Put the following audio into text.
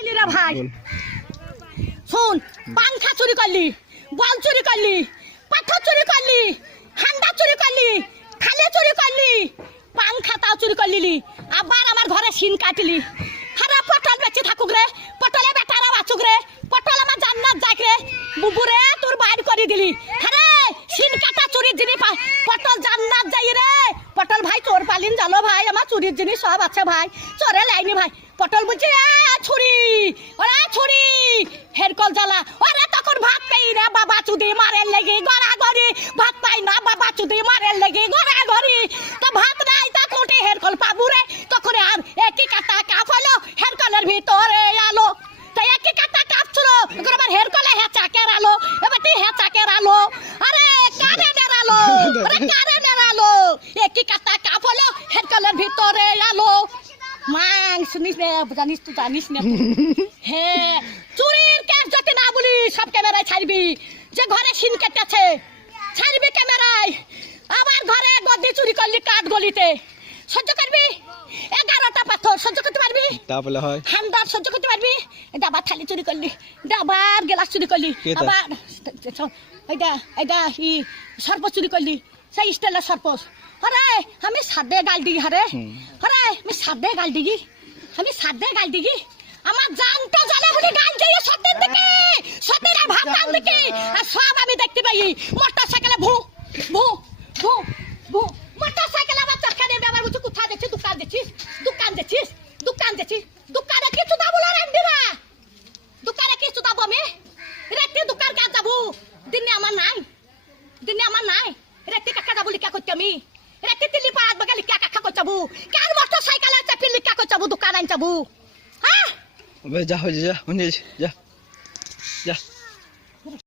দিলি রে ভাই শোন পাংখা চুরি করলি বল চুরি করলি পাথর চুরি করলি হান্ডা চুরি করলি খালে চুরি করলি পাংখা তাও চুরি করলি আবার আমার ঘরে সিন কাটলি। হারা পটল বেঁচে থাকুক রে পটলে বেটারা বাঁচুক রে পটল আমার জান্নাত যাক রে। বুবুরে তোর বাইর করে দিলি। হারে সিন কাটা জিনিস পা- পটল জান্নাত যাই রে। পটল ভাই চোর পালিন জানো ভাই চুরির জিনিস সব আছে ভাই। চোরে লাইনি ভাই। পটল বলছে ছুরি! ওরা ছুরি! হেরকল জ্বালা। ওরা তখন ভাত পাই না, বাবা চুদি মারের লেগে গড়া গড়ি ভাত পাই না, বাবা চুদি মারের লেগে গড়া গড়ি তো ভাত নাই তা কোটে হেরকল পাবু রে। তখন আর একই কাটা কাপ হলো হেরকলের ভিতরে আলো। তো একই কাটা কাপ ছিল, এবার আমার হেরকলে হেঁচা কেরালো। এবার তুই হেঁচা কেরালো। আরে কারে নেরালো আরে কারে নেরালো একই কাটা কাপ হলো হেরকলের ভিতরে আলো মাং শুনিস না জানিস তুই জানিস না। হ্যাঁ চুরির ক্যাশ যদি না বলি সব ক্যামেরায় ছাড়বি যে ঘরে সিন কেটেছে ছাড়বি ক্যামেরায় আমার ঘরে গদি চুরি করলি কাঠ গলিতে সহ্য করবি এগারোটা পাথর সহ্য করতে পারবি তারপরে হয় হান্ডার সহ্য করতে পারবি ডাবার থালি চুরি করলি ডাবার গেলাস চুরি করলি আবার এইটা এইটা ই সর্প চুরি করলি সেই স্টাইলের সর্প আরে আমি সাদে গাল দিগি হারে হুম। আরে আমি সাদে গাল দিগি আমি সাদে গাল দিগি আমার জানে বলে গাল দিয়ে সত্যের দিকে। সত্যের ভাত টান দিকে। আর সব আমি দেখতে পাই মোটর সাইকেলে ভু ভু ভু ভু। মোটর সাইকেলে আমার চরকারে ব্যবহার করছি কোথায় দেখছিস দোকান দেখছিস দোকান দেখছিস দোকান দেখছিস দোকানে কিছু দাবো না রান্দিরা দোকানে কিছু দাবো আমি। রেটি দোকান কাজ যাব দিনে আমার নাই। দিনে আমার নাই। রেটি কাকা যাব লিখা করতে আমি? রেটি তিলি পাড়াত বাগা লিখা কাকা করতে যাব? কার করতে যাব দোকান আন হ্যাঁ? যা হয়ে যা যা। যা।